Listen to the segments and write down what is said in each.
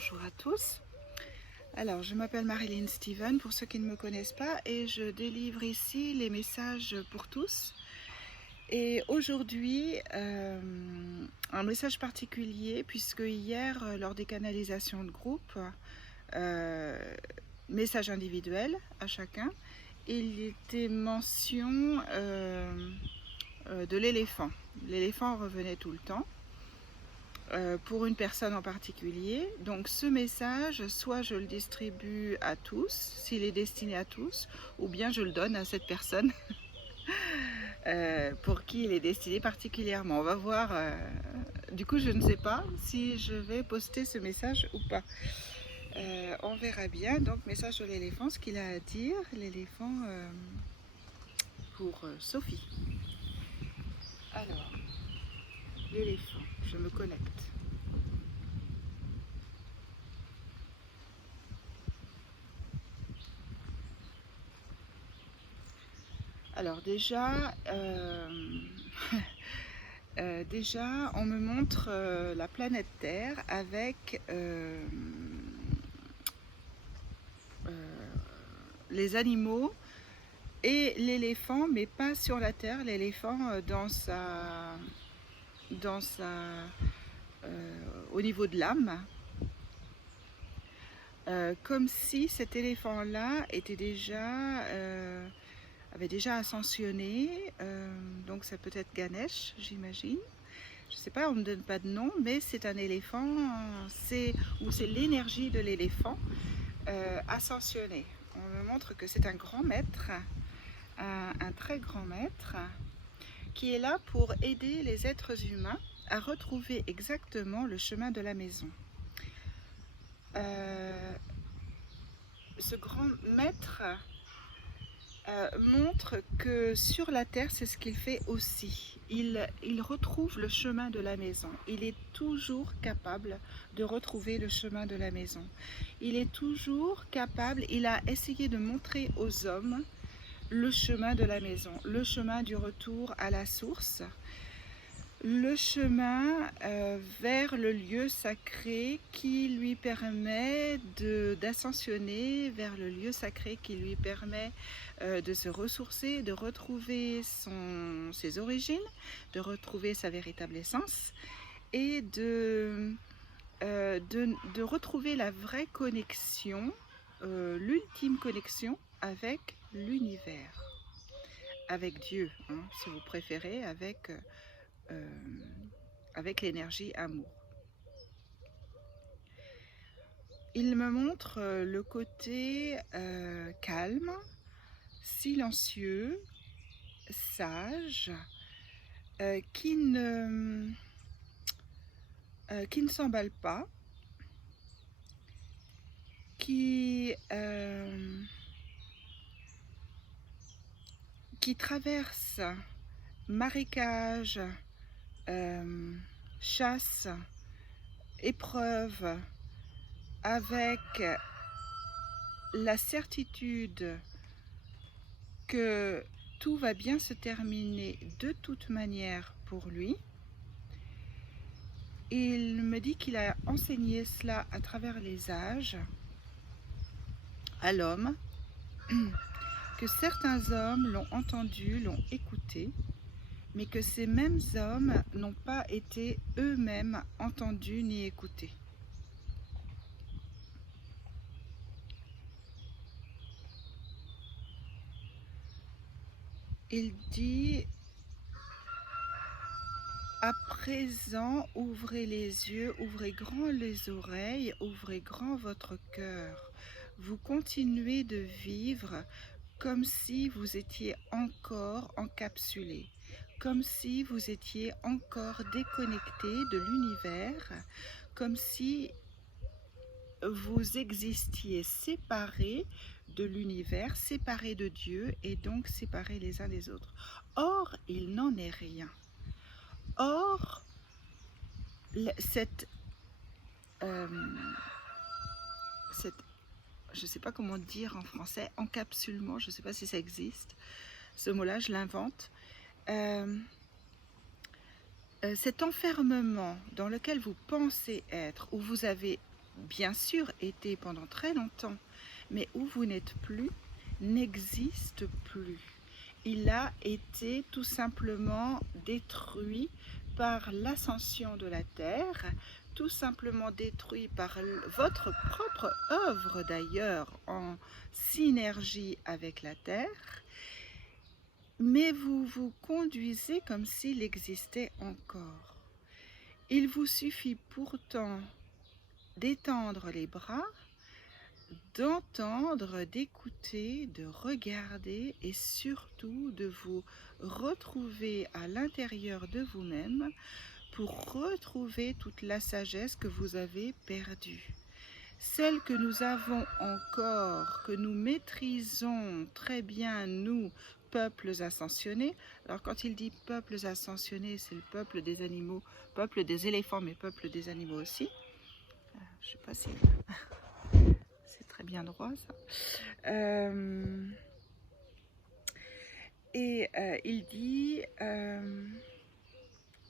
bonjour à tous. Alors, je m'appelle Marilyn Steven pour ceux qui ne me connaissent pas et je délivre ici les messages pour tous. Et aujourd'hui, un message particulier puisque hier, lors des canalisations de groupe, message individuel à chacun, il était mention de l'éléphant. L'éléphant revenait tout le temps. Pour une personne en particulier. Donc ce message, soit je le distribue à tous, s'il est destiné à tous, ou bien je le donne à cette personne pour qui il est destiné particulièrement. On va voir, du coup je ne sais pas si je vais poster ce message ou pas. On verra bien. Donc message de l'éléphant, ce qu'il a à dire, l'éléphant pour Sophie. Alors, l'éléphant, je me connecte. Alors déjà, déjà on me montre la planète Terre avec les animaux et l'éléphant, mais pas sur la Terre, l'éléphant au niveau de l'âme. Comme si cet éléphant-là avait déjà ascensionné, donc ça peut être Ganesh, j'imagine. Je ne sais pas, on ne me donne pas de nom, mais c'est un éléphant, c'est l'énergie de l'éléphant ascensionné. On me montre que c'est un grand maître, un très grand maître, qui est là pour aider les êtres humains à retrouver exactement le chemin de la maison. Ce grand maître montre que sur la terre, c'est ce qu'il fait aussi. Il retrouve le chemin de la maison. Il est toujours capable de retrouver le chemin de la maison. Il est toujours capable, il a essayé de montrer aux hommes le chemin de la maison, le chemin du retour à la source, le chemin vers le lieu sacré qui lui permet d'ascensionner vers le lieu sacré qui lui permet de se ressourcer, de retrouver ses origines, de retrouver sa véritable essence et de retrouver la vraie connexion, l'ultime connexion avec l'univers, avec Dieu, hein, si vous préférez, avec l'énergie amour. Il me montre le côté calme, silencieux, sage, qui ne s'emballe pas, qui traverse marécages, chasse, épreuve, avec la certitude que tout va bien se terminer de toute manière pour lui. Il me dit qu'il a enseigné cela à travers les âges à l'homme, que certains hommes l'ont entendu, l'ont écouté, mais que ces mêmes hommes n'ont pas été eux-mêmes entendus ni écoutés. Il dit: à présent, ouvrez les yeux, ouvrez grand les oreilles, ouvrez grand votre cœur. Vous continuez de vivre comme si vous étiez encore encapsulé, comme si vous étiez encore déconnecté de l'univers, comme si vous existiez séparés de l'univers, séparés de Dieu et donc séparés les uns des autres. Or, il n'en est rien. Or, cette je ne sais pas comment dire en français, encapsulement, je ne sais pas si ça existe, ce mot-là, je l'invente. Cet enfermement dans lequel vous pensez être, où vous avez bien sûr été pendant très longtemps, mais où vous n'êtes plus, n'existe plus. Il a été tout simplement détruit par l'ascension de la Terre, tout simplement détruit par votre propre œuvre d'ailleurs, en synergie avec la Terre, mais vous vous conduisez comme s'il existait encore. Il vous suffit pourtant d'étendre les bras, d'entendre, d'écouter, de regarder et surtout de vous retrouver à l'intérieur de vous-même pour retrouver toute la sagesse que vous avez perdue. Celle que nous avons encore, que nous maîtrisons très bien, nous, peuples ascensionnés. Alors quand il dit peuples ascensionnés, c'est le peuple des animaux, peuple des éléphants, mais peuple des animaux aussi. Je ne sais pas si c'est très bien droit ça. Il dit,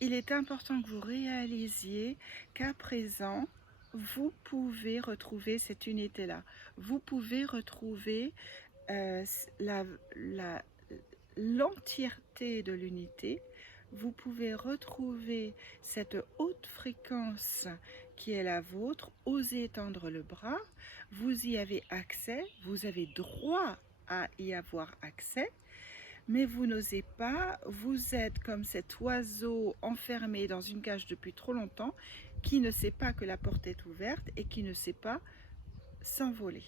il est important que vous réalisiez qu'à présent, vous pouvez retrouver cette unité-là. Vous pouvez retrouver l'entièreté de l'unité. Vous pouvez retrouver cette haute fréquence qui est la vôtre. Osez tendre le bras. Vous y avez accès. Vous avez droit à y avoir accès. Mais vous n'osez pas, vous êtes comme cet oiseau enfermé dans une cage depuis trop longtemps, qui ne sait pas que la porte est ouverte et qui ne sait pas s'envoler.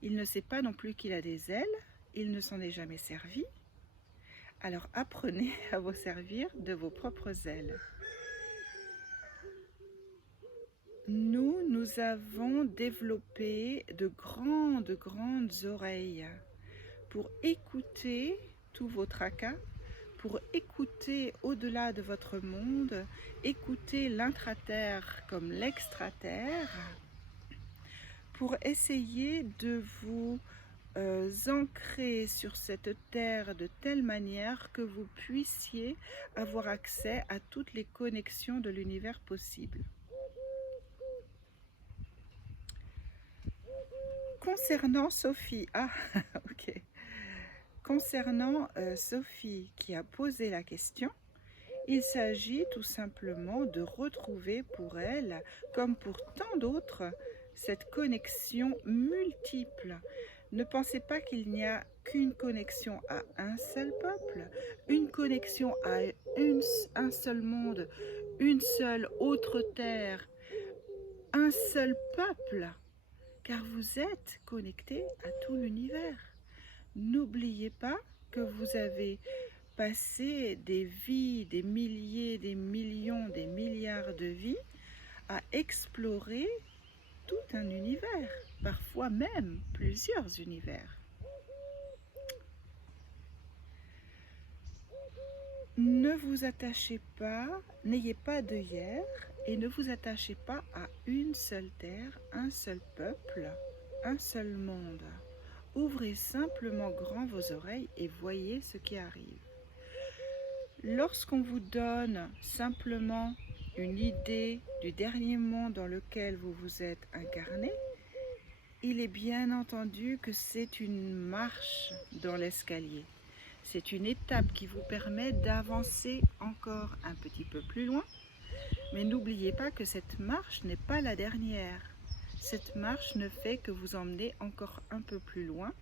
Il ne sait pas non plus qu'il a des ailes, il ne s'en est jamais servi. Alors apprenez à vous servir de vos propres ailes. Nous avons développé de grandes oreilles pour écouter tous vos tracas, pour écouter au-delà de votre monde, écouter l'intraterre comme l'extraterre, pour essayer de vous ancrer sur cette terre de telle manière que vous puissiez avoir accès à toutes les connexions de l'univers possible. Concernant Sophie, ok. Concernant Sophie qui a posé la question, il s'agit tout simplement de retrouver pour elle, comme pour tant d'autres, cette connexion multiple. Ne pensez pas qu'il n'y a qu'une connexion à un seul peuple, une connexion à un seul monde, une seule autre terre, un seul peuple, car vous êtes connectés à tout l'univers. N'oubliez pas que vous avez passé des vies, des milliers, des millions, des milliards de vies à explorer tout un univers, parfois même plusieurs univers. Ne vous attachez pas, n'ayez pas d'œillères et ne vous attachez pas à une seule terre, un seul peuple, un seul monde. Ouvrez simplement grand vos oreilles et voyez ce qui arrive. Lorsqu'on vous donne simplement une idée du dernier monde dans lequel vous vous êtes incarné, il est bien entendu que c'est une marche dans l'escalier. C'est une étape qui vous permet d'avancer encore un petit peu plus loin. Mais n'oubliez pas que cette marche n'est pas la dernière. Cette marche ne fait que vous emmener encore un peu plus loin.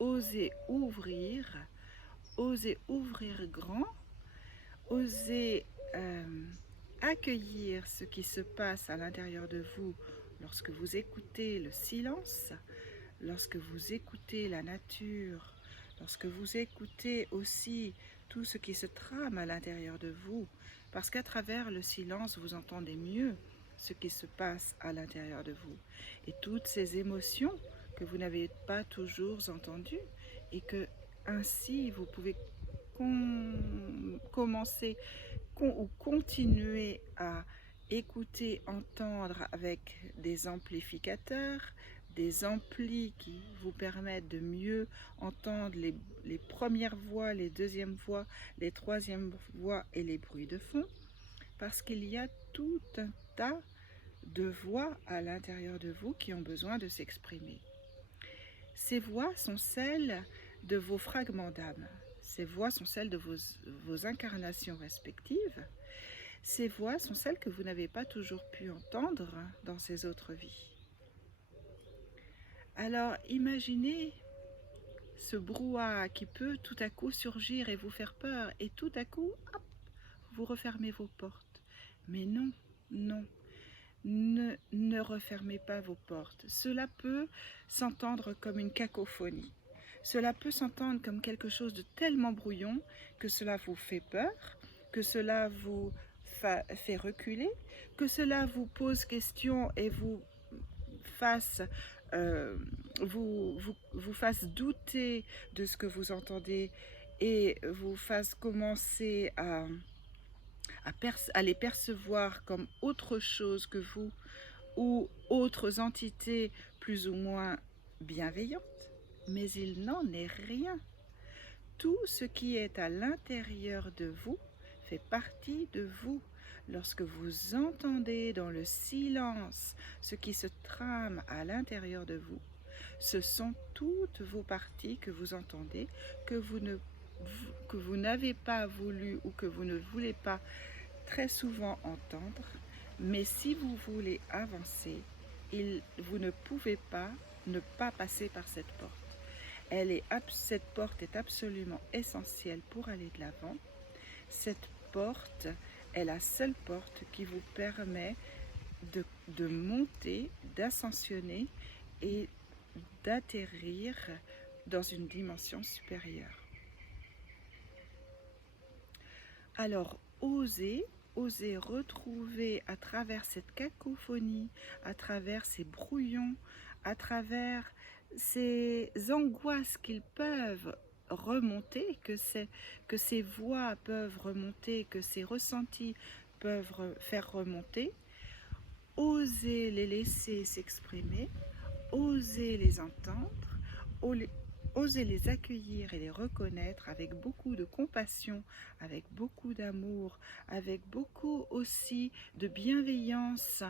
Osez ouvrir grand. Osez accueillir ce qui se passe à l'intérieur de vous lorsque vous écoutez le silence, lorsque vous écoutez la nature, lorsque vous écoutez aussi tout ce qui se trame à l'intérieur de vous, parce qu'à travers le silence, vous entendez mieux ce qui se passe à l'intérieur de vous. Et toutes ces émotions que vous n'avez pas toujours entendues et que ainsi vous pouvez commencer ou continuer à écouter, entendre avec des amplificateurs, des amplis qui vous permettent de mieux entendre les premières voix, les deuxièmes voix, les troisièmes voix et les bruits de fond, parce qu'il y a tout un tas de voix à l'intérieur de vous qui ont besoin de s'exprimer. Ces voix sont celles de vos fragments d'âme. Ces voix sont celles de vos incarnations respectives. Ces voix sont celles que vous n'avez pas toujours pu entendre dans ces autres vies. Alors imaginez ce brouhaha qui peut tout à coup surgir et vous faire peur, et tout à coup, hop, vous refermez vos portes. Mais non, non, ne refermez pas vos portes. Cela peut s'entendre comme une cacophonie. Cela peut s'entendre comme quelque chose de tellement brouillon que cela vous fait peur, que cela vous fait reculer, que cela vous pose question et vous fasse, vous fasse douter de ce que vous entendez et vous fasse commencer à les percevoir comme autre chose que vous ou autres entités plus ou moins bienveillantes, mais il n'en est rien. Tout ce qui est à l'intérieur de vous fait partie de vous. Lorsque vous entendez dans le silence ce qui se trame à l'intérieur de vous, ce sont toutes vos parties que vous entendez, que vous n'avez pas voulu ou que vous ne voulez pas très souvent entendre, mais si vous voulez avancer, vous ne pouvez pas ne pas passer par cette porte. Cette porte est absolument essentielle pour aller de l'avant. Cette porte est la seule porte qui vous permet de monter, d'ascensionner et d'atterrir dans une dimension supérieure. Alors, osez retrouver à travers cette cacophonie, à travers ces brouillons, à travers ces angoisses qu'ils peuvent remonter, que ces voix peuvent remonter, que ces ressentis peuvent faire remonter. Osez les laisser s'exprimer, osez les entendre, osez les accueillir et les reconnaître avec beaucoup de compassion, avec beaucoup d'amour, avec beaucoup aussi de bienveillance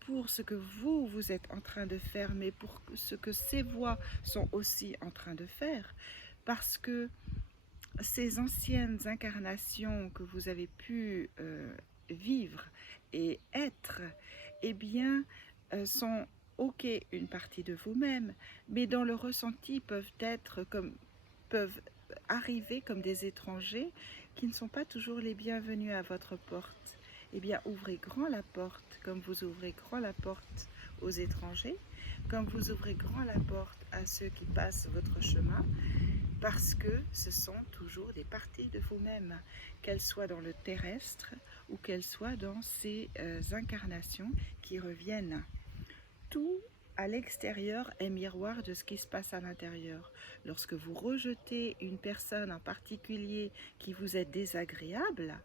pour ce que vous êtes en train de faire, mais pour ce que ces voix sont aussi en train de faire. Parce que ces anciennes incarnations que vous avez pu vivre et être, eh bien, sont ok une partie de vous-même, mais dans le ressenti peuvent arriver comme des étrangers qui ne sont pas toujours les bienvenus à votre porte. Eh bien, ouvrez grand la porte, comme vous ouvrez grand la porte aux étrangers, comme vous ouvrez grand la porte à ceux qui passent votre chemin, parce que ce sont toujours des parties de vous-même, qu'elles soient dans le terrestre ou qu'elles soient dans ces incarnations qui reviennent. Tout à l'extérieur est miroir de ce qui se passe à l'intérieur. Lorsque vous rejetez une personne en particulier qui vous est désagréable,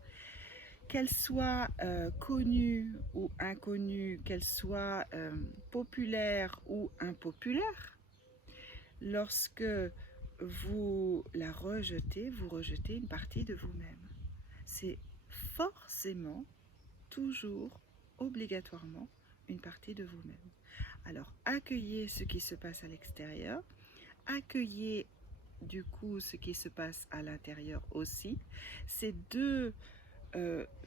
qu'elle soit connue ou inconnue, qu'elle soit populaire ou impopulaire, lorsque vous la rejetez, vous rejetez une partie de vous-même. C'est forcément, toujours, obligatoirement, une partie de vous-même. Alors, accueillez ce qui se passe à l'extérieur, accueillez du coup ce qui se passe à l'intérieur aussi. Ces deux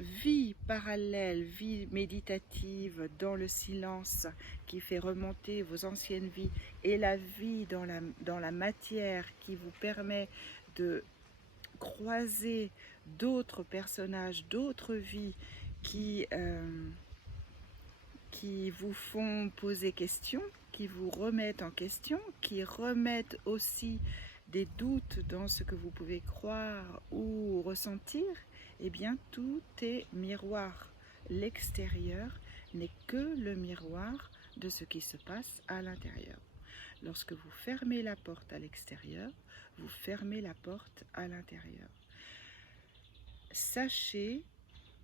vie parallèle, vie méditative dans le silence qui fait remonter vos anciennes vies et la vie dans la matière qui vous permet de croiser d'autres personnages, d'autres vies qui vous font poser question, qui vous remettent en question, qui remettent aussi des doutes dans ce que vous pouvez croire ou ressentir. Eh bien, tout est miroir. L'extérieur n'est que le miroir de ce qui se passe à l'intérieur. Lorsque vous fermez la porte à l'extérieur, vous fermez la porte à l'intérieur. Sachez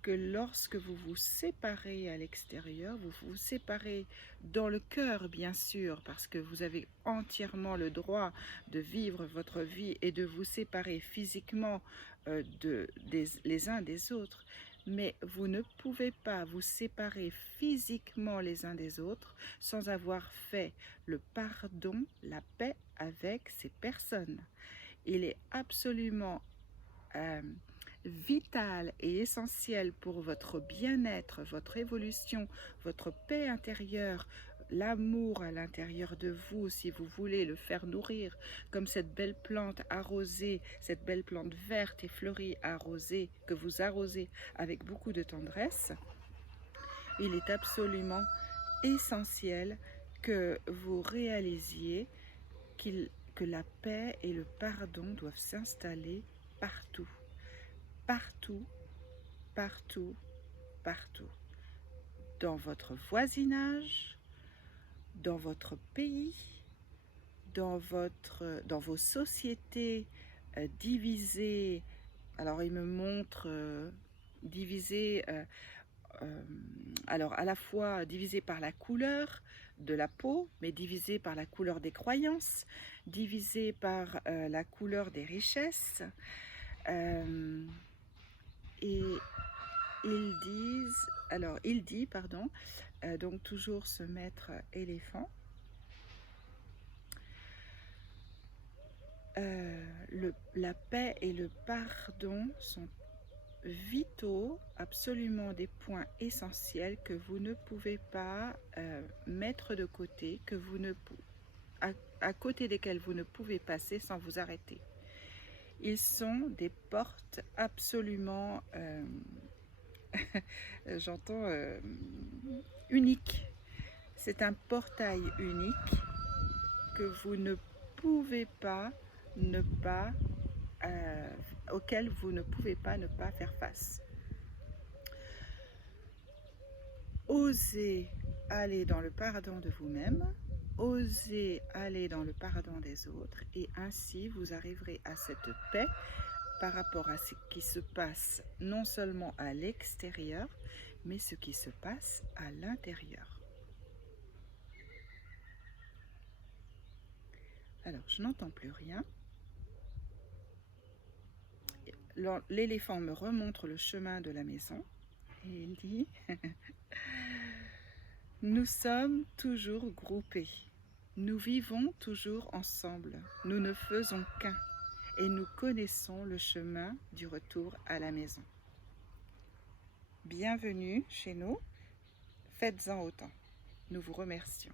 que lorsque vous vous séparez à l'extérieur, vous vous séparez dans le cœur bien sûr, parce que vous avez entièrement le droit de vivre votre vie et de vous séparer physiquement les uns des autres. mais vous ne pouvez pas vous séparer physiquement les uns des autres sans avoir fait le pardon, la paix avec ces personnes. Il est absolument vital et essentiel pour votre bien-être, votre évolution, votre paix intérieure, l'amour à l'intérieur de vous, si vous voulez le faire nourrir, comme cette belle plante arrosée, cette belle plante verte et fleurie arrosée, que vous arrosez avec beaucoup de tendresse. Il est absolument essentiel que vous réalisiez que la paix et le pardon doivent s'installer partout. Partout, partout, partout. Dans votre voisinage, dans votre pays, dans vos sociétés divisées. Alors, il me montre divisées, alors à la fois divisées par la couleur de la peau, mais divisées par la couleur des croyances, divisées par la couleur des richesses. Et il dit, pardon, donc toujours ce maître éléphant, la paix et le pardon sont vitaux, absolument des points essentiels que vous ne pouvez pas mettre de côté, à côté desquels vous ne pouvez passer sans vous arrêter. Ils sont des portes absolument j'entends unique. C'est un portail unique que vous ne pouvez pas auquel vous ne pouvez pas ne pas faire face. Osez aller dans le pardon de vous-même, osez aller dans le pardon des autres, et ainsi vous arriverez à cette paix par rapport à ce qui se passe non seulement à l'extérieur, mais ce qui se passe à l'intérieur. Alors, je n'entends plus rien. L'éléphant me remontre le chemin de la maison et il dit « Nous sommes toujours groupés, nous vivons toujours ensemble, nous ne faisons qu'un et nous connaissons le chemin du retour à la maison. Bienvenue chez nous, faites-en autant. Nous vous remercions. »